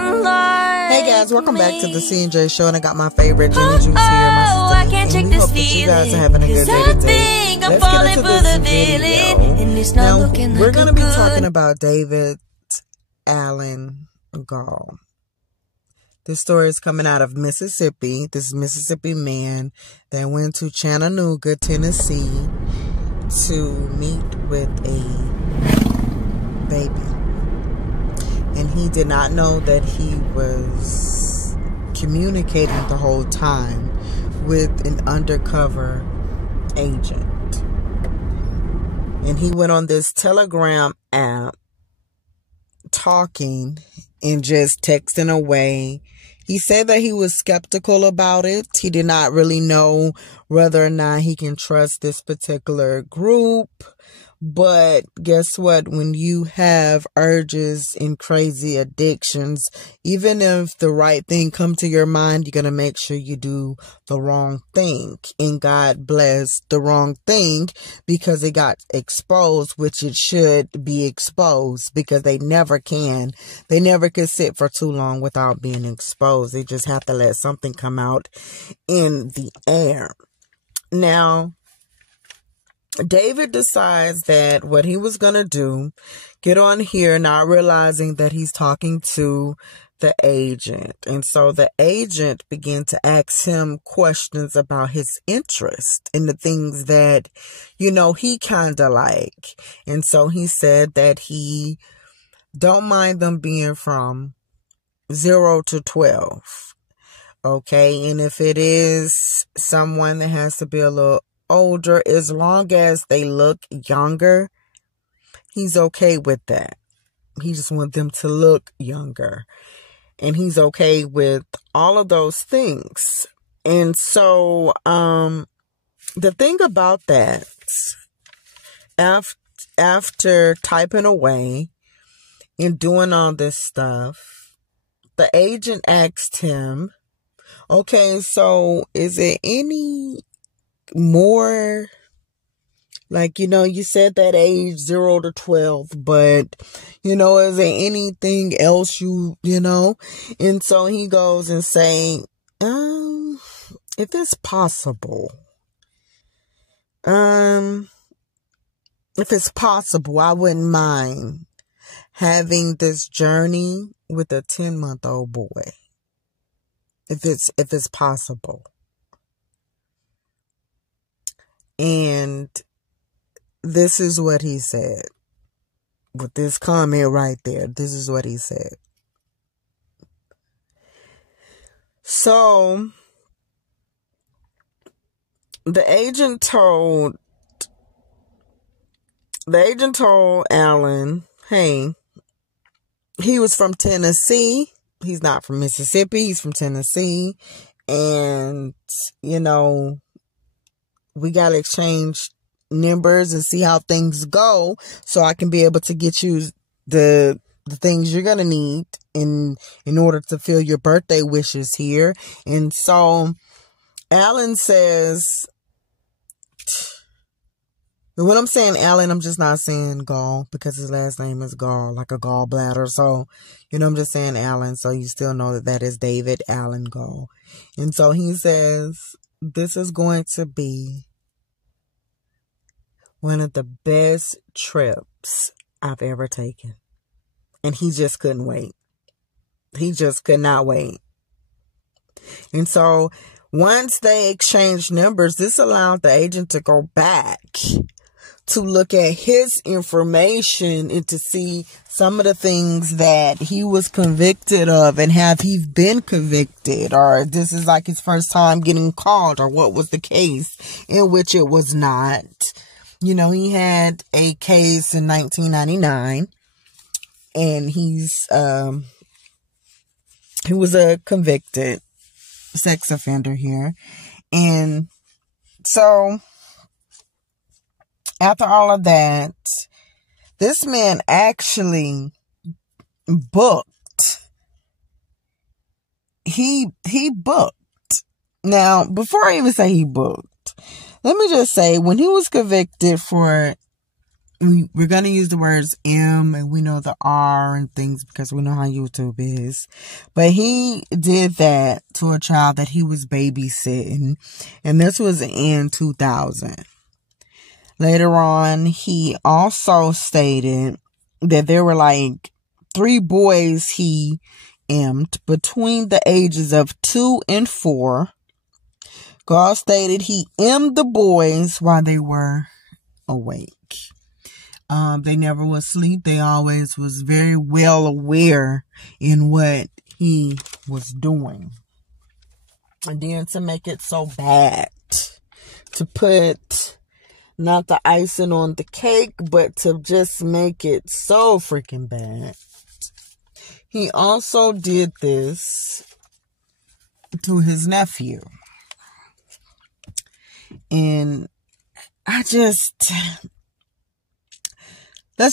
Hey guys, welcome back to the C&J show, and I got my favorite Jenny Juice here, my sister, and we hope that you guys are having a good day today. Let's get into this video. Now, we're going to be talking about David Allen Gaal. This story is coming out of Mississippi. This is a Mississippi man that went to Chattanooga, Tennessee to meet with a baby. And he did not know that he was communicating the whole time with an undercover agent. And he went on this Telegram app talking and just texting away. He said that he was skeptical about it. He did not really know whether or not he can trust this particular group. But guess what? When you have urges and crazy addictions, even if the right thing come to your mind, you're going to make sure you do the wrong thing. And God bless the wrong thing because it got exposed, which it should be exposed because they never can. They never could sit for too long without being exposed. They just have to let something come out in the air. Now, David decides that what he was going to do, get on here not realizing that he's talking to the agent. And so the agent began to ask him questions about his interest in the things that, you know, he kind of like. And so he said that he don't mind them being from 0 to 12. Okay. And if it is someone that has to be a little older, as long as they look younger, he's okay with that. He just wants them to look younger. And he's okay with all of those things. And so, the thing about that, after typing away and doing all this stuff, the agent asked him, okay, so is it any more, like, you know, you said that age 0 to 12, but, you know, is there anything else you know? And so he goes and say, if it's possible, I wouldn't mind having this journey with a 10-month-old boy. If it's possible. And this is what he said. With this comment right there, this is what he said. So, the agent told Allen, hey, he was from Tennessee. He's not from Mississippi. He's from Tennessee. And, you know, we got to exchange numbers and see how things go so I can be able to get you the things you're going to need in order to fill your birthday wishes here. And so Alan says, when I'm saying Alan, I'm just not saying Gaal because his last name is Gaal, like a gallbladder. So, you know, I'm just saying Alan. So you still know that is David Allen Gaal. And so he says, this is going to be one of the best trips I've ever taken. And he just couldn't wait. He just could not wait. And so once they exchanged numbers, this allowed the agent to go back to look at his information and to see some of the things that he was convicted of and have he been convicted, or this is like his first time getting caught, or what was the case, in which it was not. You know, he had a case in 1999 and he was a convicted sex offender here. And so after all of that, this man actually booked. He booked. Now, before I even say he booked, let me just say, when he was convicted for we're going to use the words M, and we know the R and things because we know how YouTube is. But he did that to a child that he was babysitting. And this was in 2000. Later on, he also stated that there were like 3 boys he M'd between the ages of 2 and 4. Gaal stated he M'd the boys while they were awake. They never was asleep. They always was very well aware in what he was doing. And then to make it so bad, to put not the icing on the cake, but to just make it so freaking bad, he also did this to his nephew. And let's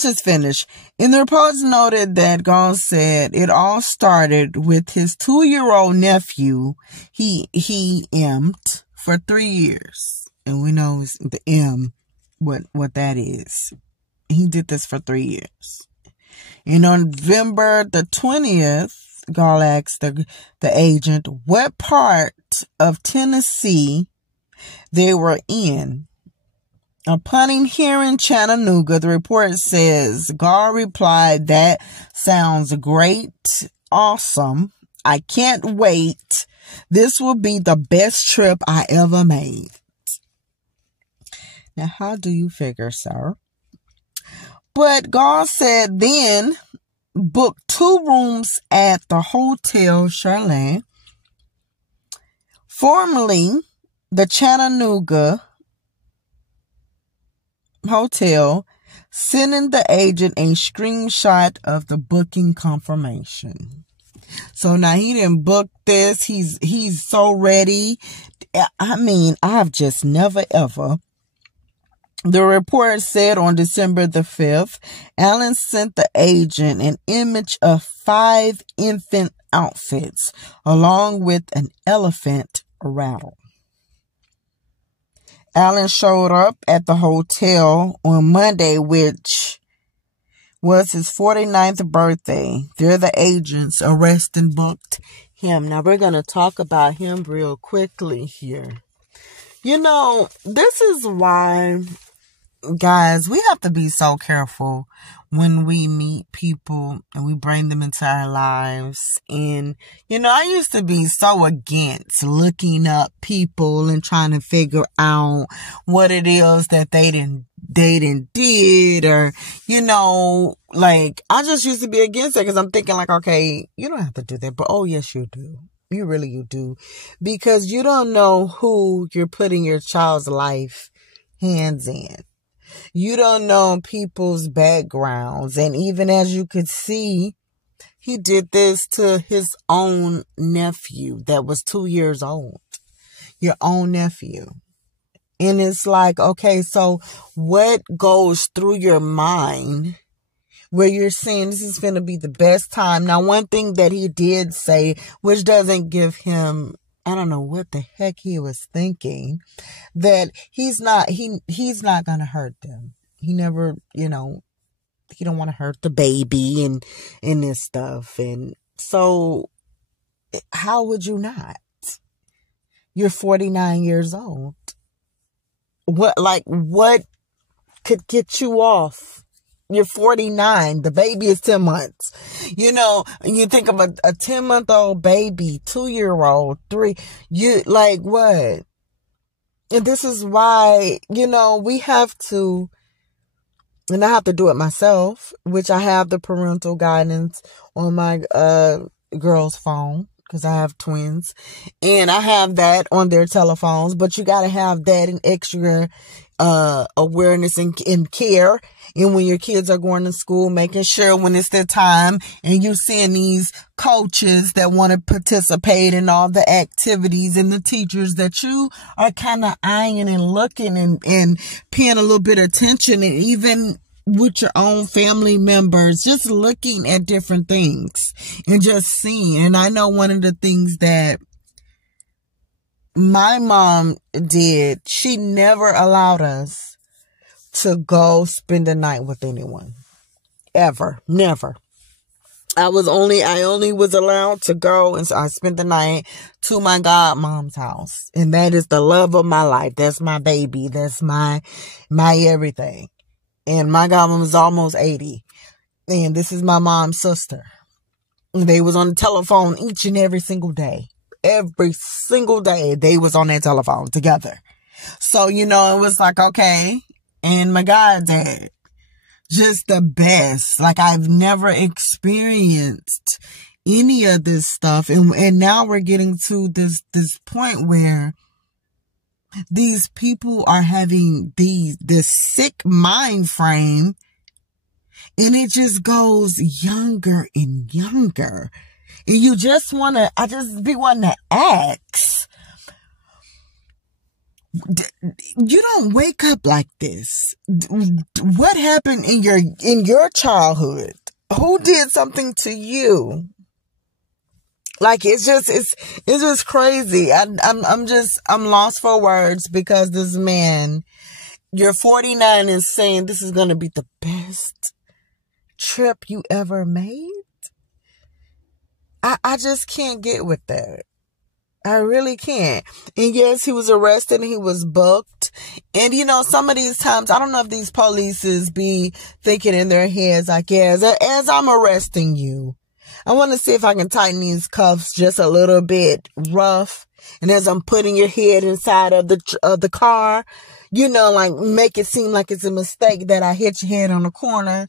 just finish. In the reports noted that Gaal said it all started with his 2-year-old nephew he M'd for 3 years. And we know the M, what that is. He did this for 3 years. And on November the 20th, Gaal asked the agent what part of Tennessee they were in. Upon hearing Chattanooga, the report says, Gaal replied, "That sounds great. Awesome. I can't wait. This will be the best trip I ever made." Now, how do you figure, sir? But Gaal said then booked 2 rooms at the Hotel Chalet, formerly the Chattanooga Hotel, sending the agent a screenshot of the booking confirmation. So now he didn't book this. He's so ready. I mean, I've just never ever. The report said on December the 5th, Allen sent the agent an image of 5 infant outfits along with an elephant rattle. Allen showed up at the hotel on Monday, which was his 49th birthday. There the agents arrested and booked him. Now we're going to talk about him real quickly here. You know, this is why, guys, we have to be so careful when we meet people and we bring them into our lives. And, you know, I used to be so against looking up people and trying to figure out what it is that they did, or, you know, like, I just used to be against it because I'm thinking like, okay, you don't have to do that, but oh yes, you do. You do. Because you don't know who you're putting your child's life hands in. You don't know people's backgrounds. And even as you could see, he did this to his own nephew that was 2 years old. Your own nephew. And it's like, okay, so what goes through your mind where you're saying this is going to be the best time? Now, one thing that he did say, which doesn't give him, I don't know what the heck he was thinking, that he's not going to hurt them. He never, you know, he don't want to hurt the baby and this stuff. And so how would you not? You're 49 years old. What could get you off? You're 49. The baby is 10 months. You know, you think of a 10-month-old baby, 2-year-old, 3. You like what? And this is why, you know, we have to, and I have to do it myself, which I have the parental guidance on my girl's phone because I have twins, and I have that on their telephones. But you got to have that in extra awareness and care. And when your kids are going to school, making sure when it's their time and you seeing these coaches that want to participate in all the activities and the teachers that you are kind of eyeing and looking and paying a little bit of attention, and even with your own family members, just looking at different things and just seeing. And I know one of the things that my mom did, she never allowed us to go spend the night with anyone. Ever. Never. I only was allowed to go, and so I spent the night to my godmom's house. And that is the love of my life. That's my baby. That's my everything. And my godmom is almost 80. And this is my mom's sister. They was on the telephone each and every single day. Every single day they was on that telephone together. So, it was like, okay. And my goddad, just the best. Like, I've never experienced any of this stuff. And now we're getting to this point where these people are having this sick mind frame, and it just goes younger and younger. And I just be wanting to ask, you don't wake up like this. What happened in your childhood? Who did something to you? Like, it's just crazy. I'm lost for words, because this man, you're 49 and saying this is going to be the best trip you ever made. I just can't get with that. I really can't. And yes, he was arrested and he was booked. And some of these times, I don't know if these polices be thinking in their heads, like, as I'm arresting you, I want to see if I can tighten these cuffs just a little bit rough. And as I'm putting your head inside of the car, like, make it seem like it's a mistake that I hit your head on the corner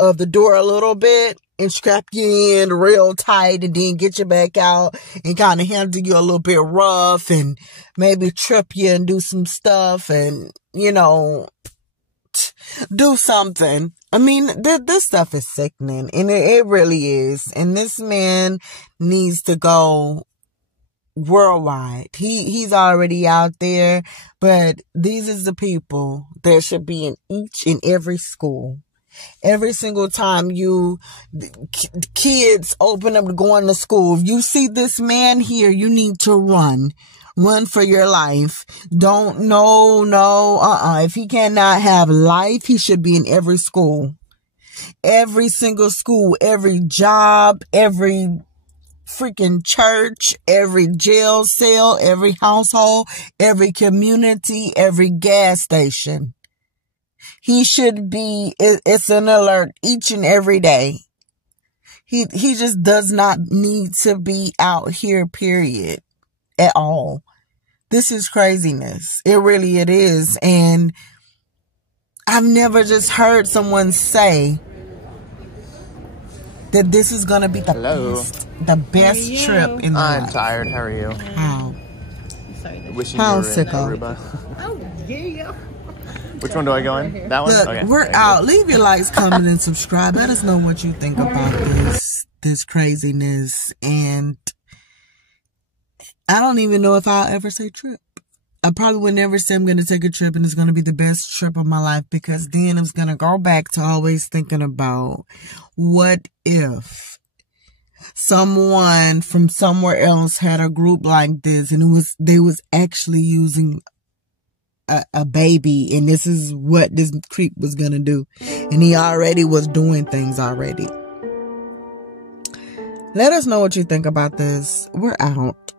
of the door a little bit and strap you in real tight, and then get you back out and kind of handle you a little bit rough, and maybe trip you and do some stuff, and, do something. I mean, this stuff is sickening, and it really is. And this man needs to go worldwide. He's already out there, but these is the people that should be in each and every school. Every single time kids open up to going to school, if you see this man here, you need to run for your life. If he cannot have life, he should be in every school, every single school, every job, every freaking church, every jail cell, every household, every community, every gas station. He should be, it's an alert each and every day. He just does not need to be out here, period, at all. This is craziness. It is. And I've never just heard someone say that this is going to be the best trip in their life. I'm tired. How are you? How? Wishing How you were in sicko. Aruba. Oh, yeah. Which one do I go in? That one? Look, okay. we're out. Leave your likes, comment, and subscribe. Let us know what you think about this craziness. And I don't even know if I'll ever say trip. I probably would never say I'm going to take a trip and it's going to be the best trip of my life, because then I'm going to go back to always thinking about, what if someone from somewhere else had a group like this, and they was actually using a baby, and this is what this creep was gonna do, and he already was doing things already. Let us know what you think about this. We're out.